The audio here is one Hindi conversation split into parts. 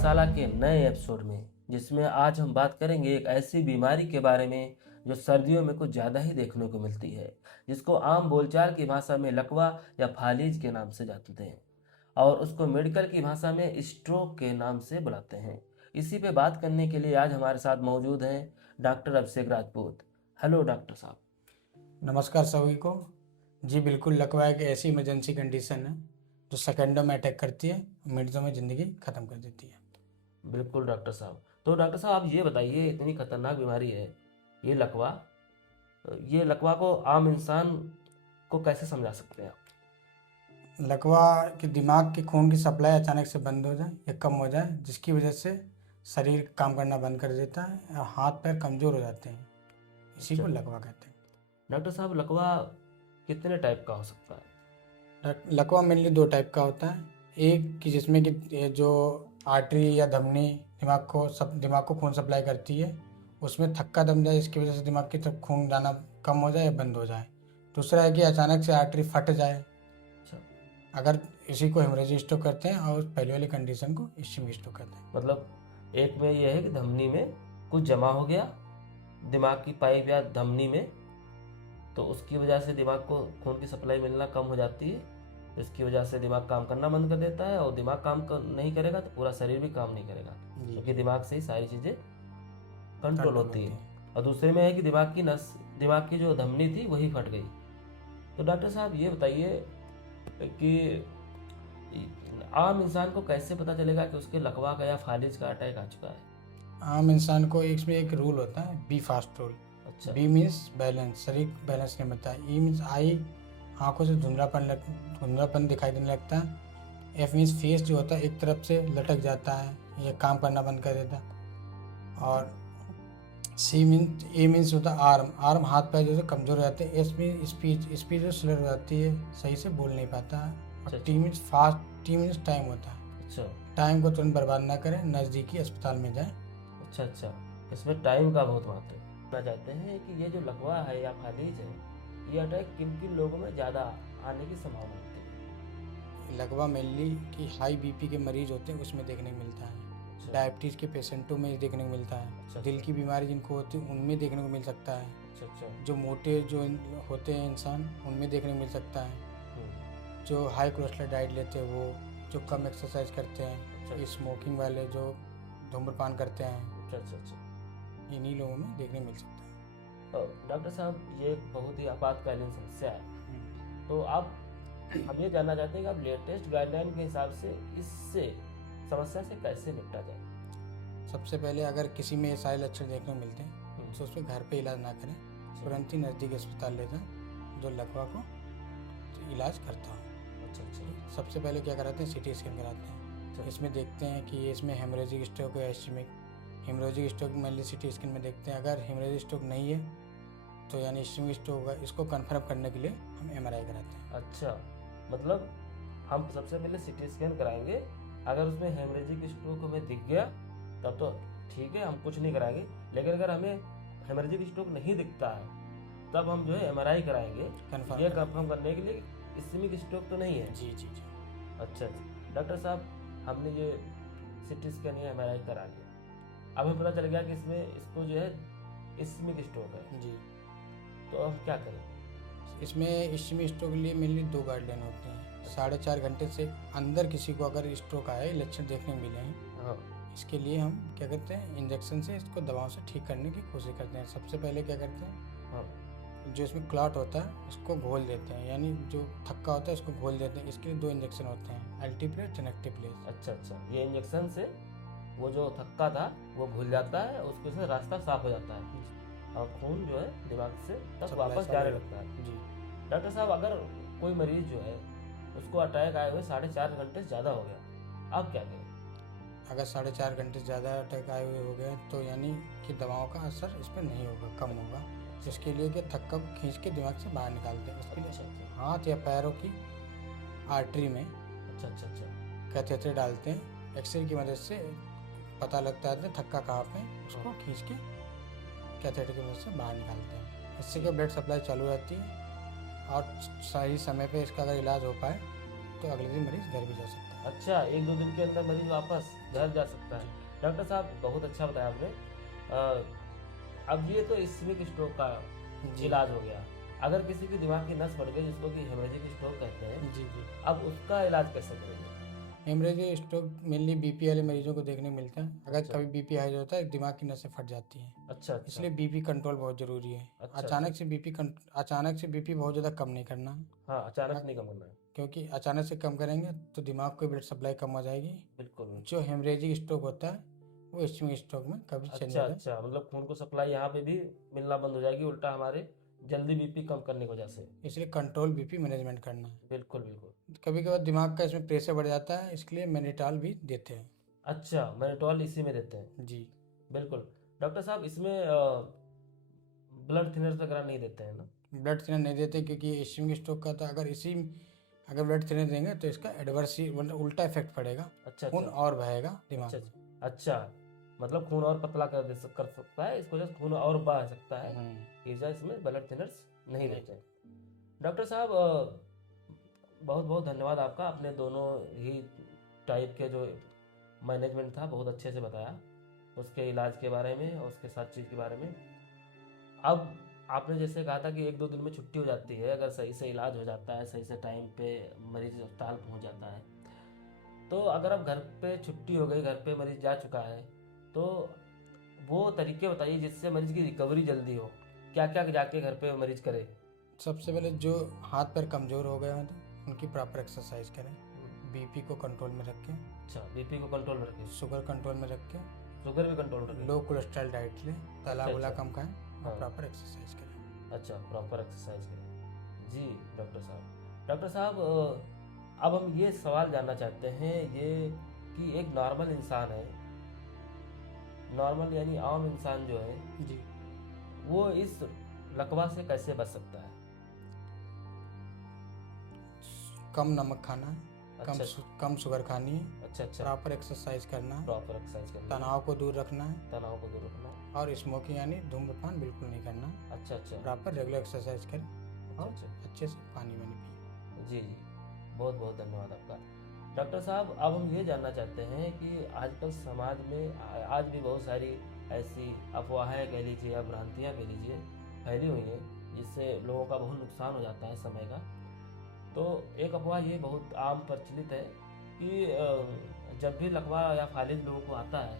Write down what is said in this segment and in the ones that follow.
पाठशाला के नए एपिसोड में, जिसमें आज हम बात करेंगे एक ऐसी बीमारी के बारे में जो सर्दियों में कुछ ज़्यादा ही देखने को मिलती है, जिसको आम बोलचाल की भाषा में लकवा या फालिज के नाम से जानते हैं और उसको मेडिकल की भाषा में स्ट्रोक के नाम से बुलाते हैं। इसी पे बात करने के लिए आज हमारे साथ मौजूद हैं डॉक्टर अभिषेक राजपूत। हेलो डॉक्टर साहब। नमस्कार सभी को। जी बिल्कुल, लकवा एक ऐसी इमरजेंसी कंडीशन है जो सेकेंडों में अटैक करती है, मिनटों में ज़िंदगी ख़त्म कर देती है। बिल्कुल डॉक्टर साहब। तो डॉक्टर साहब आप ये बताइए, इतनी खतरनाक बीमारी है ये लकवा, ये लकवा को आम इंसान को कैसे समझा सकते हैं आप? लकवा के दिमाग के खून की सप्लाई अचानक से बंद हो जाए या कम हो जाए, जिसकी वजह से शरीर काम करना बंद कर देता है और हाथ पैर कमज़ोर हो जाते हैं। इसी को लकवा कहते हैं। डॉक्टर साहब, लकवा कितने टाइप का हो सकता है? लकवा मेनली दो टाइप का होता है। एक कि जिसमें कि ये जो आर्टरी या धमनी दिमाग को खून सप्लाई करती है, उसमें थक्का दम जाए, इसकी वजह से दिमाग की तरफ खून जाना कम हो जाए या बंद हो जाए। दूसरा है कि अचानक से आर्टरी फट जाए, अच्छा, अगर इसी को हेमरेजिक स्ट्रोक करते हैं, और पहले वाली कंडीशन को इश्चेमिक स्ट्रोक कहते हैं। मतलब एक में यह है कि धमनी में कुछ जमा हो गया दिमाग की पाइप या धमनी में, तो उसकी वजह से दिमाग को खून की सप्लाई मिलना कम हो जाती है, इसकी वजह से दिमाग काम करना बंद कर देता है और दिमाग नहीं करेगा तो पूरा शरीर भी काम नहीं करेगा, क्योंकि दिमाग से ही सारी चीज़ें कंट्रोल होती है। और दूसरे में है कि दिमाग की जो धमनी थी वही फट गई। तो डॉक्टर साहब ये बताइए कि आम इंसान को कैसे पता चलेगा कि उसके लकवा का या फालिज का अटैक आ चुका है? आम इंसान को इसमें एक रूल होता है, बी फास्ट रूल। अच्छा, बी मीन्स बैलेंस, शरीर बैलेंस नहीं बनता है। ई मीन्स आई, आंखों से धुंधलापन दिखाई देने लगता है। एफ मीन्स फेस जो होता है एक तरफ से लटक जाता है या काम करना बंद कर देता है। और ए मीन्स होता है आर्म हाथ पैर जो कमज़ोर हो जाते हैं। एस मीन स्पीच जो स्लर हो जाती है, सही से बोल नहीं पाता है। और T means fast, T means time होता है। अच्छा, टाइम को तुरंत बर्बाद ना करें, नज़दीकी अस्पताल में जाएं। अच्छा, इसमें टाइम का बहुत महत्व है। कहना चाहते हैं कि ये जो लकवा है या फालिज है, ये अटैक किन किन लोगों में ज़्यादा आने की संभावना होती है? लगवा मेनली कि हाई बीपी के मरीज होते हैं उसमें देखने को मिलता है। अच्छा, डायबिटीज़ के पेशेंटों में देखने को मिलता है। अच्छा, दिल की बीमारी जिनको होती है उनमें देखने को मिल सकता है। अच्छा, जो मोटे होते हैं इंसान, उनमें देखने को मिल सकता है। हम्म, जो हाई कोलेस्ट्रॉल डाइट लेते हैं वो, जो कम एक्सरसाइज करते हैं, अच्छा, स्मोकिंग वाले जो धूम्रपान करते हैं, अच्छा। इन्हीं लोगों में देखने को मिल सकता है। डॉक्टर साहब, ये एक बहुत ही आपातकालीन समस्या है, तो आप हम ये जानना चाहते हैं कि आप लेटेस्ट गाइडलाइन के हिसाब से इससे समस्या से कैसे निपटा जाए? सबसे पहले अगर किसी में ये सारे लक्षण देखने को मिलते हैं तो उसमें घर पे इलाज ना करें, तुरंत ही नज़दीक अस्पताल ले जाएं जो लकवा को इलाज करता हो। अच्छा, सबसे पहले क्या कराते हैं, सीटी स्कैन कराते हैं। इसमें देखते हैं कि इसमें हेमरेजिक स्ट्रोक है, ischemic. Hemorrhagic stroke mainly CT scan में देखते हैं। अगर हेमरेजिक स्ट्रोक नहीं है तो यानी इश्चेमिक स्ट्रोक होगा, इसको कन्फर्म करने के लिए हम एमआरआई कराते हैं। अच्छा, मतलब हम सबसे पहले सीटी स्कैन कराएंगे, अगर उसमें हेमरेजिक स्ट्रोक हमें दिख गया तब तो ठीक है, हम कुछ नहीं कराएंगे, लेकिन अगर हमें हेमरेजिक स्ट्रोक नहीं दिखता है तब हम जो है एमआरआई कराएंगे, ये कंफर्म करने के लिए इश्चेमिक स्ट्रोक तो नहीं है। जी। अच्छा, डॉक्टर साहब, हमने ये सीटी स्कैन या एमआरआई करा लिया, अब हमें पता चल गया कि इसको जो है इश्चेमिक स्ट्रोक है जी। तो हम क्या करें? इसमें इश्चेमिक स्ट्रोक के लिए मेनली दो गाइडलाइन होती हैं। 4.5 घंटे से अंदर किसी को अगर स्ट्रोक आए, लक्षण देखने को मिले हैं, हाँ, इसके लिए हम क्या करते हैं, इंजेक्शन से इसको दवाओं से ठीक करने की कोशिश करते हैं। सबसे पहले क्या करते हैं, हाँ, जो इसमें क्लॉट होता है इसको घोल देते हैं, यानी जो थक्का होता है इसको घोल देते हैं। इसके लिए 2 इंजेक्शन होते हैं, अल्टीप्लेट, टेनेक्टिप्लेट। अच्छा, ये इंजेक्शन से वो जो थक्का था वो भूल जाता है, उसके से रास्ता साफ हो जाता है और खून जो है दिमाग से तक वापस जाने लगता है। जी। डॉक्टर साहब, अगर कोई मरीज जो है उसको अटैक आए हुए 4.5 घंटे से ज़्यादा हो गया, अब क्या करें? अगर 4.5 घंटे से ज़्यादा अटैक आए हुए हो गए तो यानी कि दवाओं का असर इस पर नहीं होगा, कम होगा। इसके लिए कि थक्का को खींच के दिमाग से बाहर निकालते हैं। इसके लिए हाथ या पैरों की आर्टरी में अच्छा, कैथेटर डालते हैं। एक्सरे की मदद से पता लगता है थक्का कहाँ पे, उसको खींच के कैथेटर की मदद से बाहर निकालते हैं। इससे क्या ब्लड सप्लाई चालू रहती है और सही समय पे इसका अगर इलाज हो पाए तो अगले दिन मरीज घर भी जा सकता है। अच्छा, 1-2 दिन के अंदर मरीज वापस घर जा सकता है। डॉक्टर साहब बहुत अच्छा बताया आपने। अब ये तो इस्केमिक स्ट्रोक का जी इलाज हो गया। अगर किसी की दिमाग की नस फट गई जिसको कि हेमरेजिक स्ट्रोक कहते हैं, जी जी। अब उसका इलाज कैसे करेंगे? हेमरेजिक स्ट्रोक मेनली बीपी वाले मरीजों को देखने को मिलता है। अगर अच्छा कभी बीपी हाई होता है दिमाग की नसें फट जाती हैं, अच्छा अच्छा इसलिए बीपी कंट्रोल बहुत ज़रूरी है। अच्छा अच्छा। अचानक से बीपी बहुत ज़्यादा कम नहीं करना है, हाँ, अचानक नहीं कम करना है। क्योंकि अचानक से कम करेंगे तो दिमाग को ब्लड सप्लाई कम हो जाएगी। बिल्कुल बिल्कुल। जो हेमरेजिक स्ट्रोक होता है वो इस्केमिक स्ट्रोक में कभी चेंज अच्छा होता है। अच्छा, मतलब खून को सप्लाई यहाँ पे भी मिलना बंद हो जाएगी, उल्टा हमारे जल्दी बीपी कम करने की वजह से। इसलिए कंट्रोल बीपी मैनेजमेंट करना है। बिल्कुल बिल्कुल। कभी कभार दिमाग का इसमें प्रेशर बढ़ जाता है, इसके लिए मैनिटाल भी देते हैं। अच्छा, मैनेटॉल इसी में देते हैं। जी। बिल्कुल। डॉक्टर साहब इसमें ब्लड थिनर्स वगैरह नहीं देते हैं ना? ब्लड थिनर नहीं देते क्योंकि इस्केमिक स्ट्रोक का था। अगर ब्लड थिनर देंगे तो इसका एडवर्स मतलब उल्टा इफेक्ट पड़ेगा, अच्छा खून अच्छा और बहेगा दिमाग अच्छा में। अच्छा अच्छा, मतलब खून और पतला कर सकता है, इसकी वजह से खून और बह सकता है। इस वजह से इसमें ब्लड थिनर्स नहीं नहीं। देते हैं। डॉक्टर साहब बहुत बहुत धन्यवाद आपका। आपने दोनों ही टाइप के जो मैनेजमेंट था बहुत अच्छे से बताया, उसके इलाज के बारे में और उसके साथ चीज़ के बारे में। अब आपने जैसे कहा था कि 1-2 दिन में छुट्टी हो जाती है अगर सही से इलाज हो जाता है, सही से टाइम पे मरीज अस्पताल पहुंच जाता है। तो अगर अब घर पे छुट्टी हो गई, घर पे मरीज जा चुका है, तो वो तरीके बताइए जिससे मरीज की रिकवरी जल्दी हो। क्या क्या जाके घर पे मरीज करे? सबसे पहले जो हाथ पैर कमज़ोर हो गए हैं तो उनकी प्रॉपर एक्सरसाइज करें। बीपी को कंट्रोल में रखें, अच्छा, बीपी को कंट्रोल में रखें, शुगर कंट्रोल में रखें, शुगर भी कंट्रोल में रखें। लो कोलेस्ट्रॉल डाइट लें, तला अच्छा बुला अच्छा। कम खाएं हाँ। और प्रॉपर एक्सरसाइज करें। अच्छा, प्रॉपर एक्सरसाइज करें। जी डॉक्टर साहब। डॉक्टर साहब अब हम ये सवाल जानना चाहते हैं ये कि एक नॉर्मल इंसान है, नॉर्मल यानी आम इंसान जो है, जी। वो इस लकवा से कैसे बच सकता है? कम नमक खाना है, अच्छा कम शुगर खानी है, अच्छा अच्छा। प्रॉपर एक्सरसाइज करना है, प्रॉपर एक्सरसाइज करना है, तनाव को दूर रखना है तनाव को दूर रखना है। और स्मोकिंग यानी धूम्रपान बिल्कुल नहीं करना है। अच्छा अच्छा प्रॉपर रेगुलर एक्सरसाइज करें अच्छा और अच्छा। अच्छे से पानी वानी पिए। जी जी, बहुत बहुत धन्यवाद आपका। डॉक्टर साहब अब हम ये जानना चाहते हैं कि आजकल समाज में आज भी बहुत सारी ऐसी अफवाहें कह लीजिए या भ्रांतियाँ कह लीजिए फैली हुई हैं जिससे लोगों का बहुत नुकसान हो जाता है समय का। तो एक अफवाह ये बहुत आम प्रचलित है कि जब भी लकवा या फालिज लोगों को आता है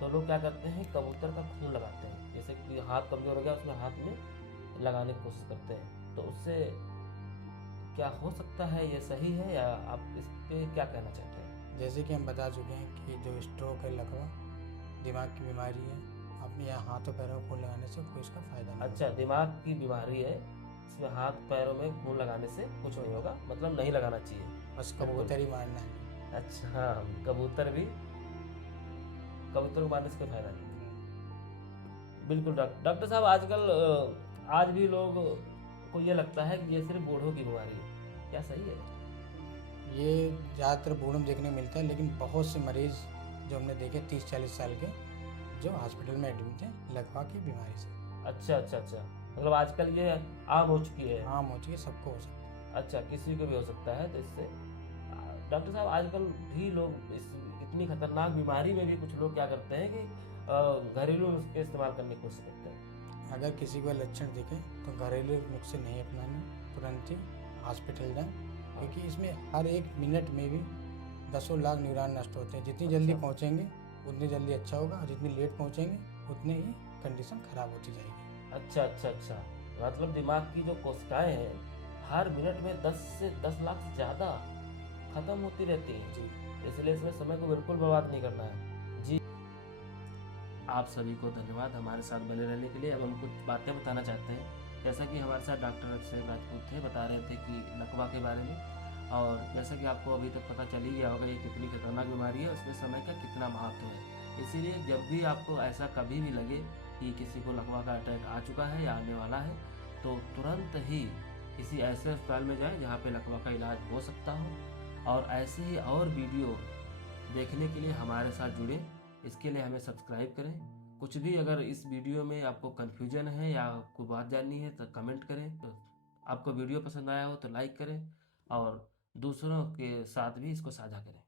तो लोग क्या करते हैं, कबूतर का खून लगाते हैं। जैसे कि हाथ कमजोर हो गया उसमें हाथ में लगाने की कोशिश करते हैं, तो उससे क्या हो सकता है, ये सही है या आप इस पे क्या कहना चाहते हैं? जैसे कि हम बता चुके हैं कि जो स्ट्रोक है लकवा दिमाग की बीमारी है। अपने यहाँ हाथों पैरों में खून लगाने से कोई इसका फायदा नहीं अच्छा, दिमाग की बीमारी है, इसमें हाथ पैरों में खून लगाने से कुछ नहीं होगा, मतलब नहीं लगाना चाहिए। होगा। बस बिल्कुल। कबूतर ही मारना है। अच्छा हाँ, कबूतर को मारने से कोई फायदा नहीं। बिल्कुल डॉक्टर साहब आजकल आज भी लोग को ये लगता है कि ये सिर्फ बूढ़ों की बीमारी है, क्या सही है? ये ज़्यादातर बूढ़ों में देखने को मिलता है, लेकिन बहुत से मरीज जो हमने देखे 30-40 साल के जो हॉस्पिटल में एडमिट हैं लकवा की बीमारी से। अच्छा अच्छा अच्छा, मतलब आजकल ये आम हो चुकी है। आम हो चुकी है, सबको हो सकता है। अच्छा, किसी को भी हो सकता है, तो इससे डॉक्टर साहब आजकल भी लोग इस इतनी खतरनाक बीमारी में भी कुछ लोग क्या करते हैं कि घरेलू नुस्खे इस्तेमाल करने की कोशिश करते हैं। अगर किसी को लक्षण दिखे तो घरेलू नुस्खे नहीं अपनाने, तुरंत ही हॉस्पिटल जाएं, क्योंकि इसमें हर एक मिनट में भी दसों लाख न्यूरॉन नष्ट होते हैं। जितनी जल्दी पहुंचेंगे उतनी जल्दी अच्छा होगा और जितनी लेट पहुंचेंगे उतनी ही कंडीशन खराब होती जाएगी। अच्छा अच्छा अच्छा, मतलब दिमाग की जो कोशिकाएं हैं हर मिनट में 10 से 10 लाख से ज़्यादा खत्म होती रहती है। जी। इसलिए इसमें समय को बिल्कुल बर्बाद नहीं करना है। जी, आप सभी को धन्यवाद हमारे साथ बने रहने के लिए। अब हम कुछ बातें बताना चाहते हैं। जैसा कि हमारे साथ डॉक्टर अक्षय राजपूत थे, बता रहे थे कि लकवा के बारे में, और जैसा कि आपको अभी तक पता चल ही गया होगा ये कितनी खतरनाक बीमारी है, उसमें समय का कितना महत्व है। इसीलिए जब भी आपको ऐसा कभी भी लगे कि किसी को लकवा का अटैक आ चुका है या आने वाला है, तो तुरंत ही किसी ऐसे अस्पताल में जाएं जहाँ पे लकवा का इलाज हो सकता हो। और ऐसे ही और वीडियो देखने के लिए हमारे साथ जुड़े, इसके लिए हमें सब्सक्राइब करें। कुछ भी अगर इस वीडियो में आपको कन्फ्यूजन है या आपको बात जाननी है तो कमेंट करें। तो आपको वीडियो पसंद आया हो तो लाइक करें और दूसरों के साथ भी इसको साझा करें।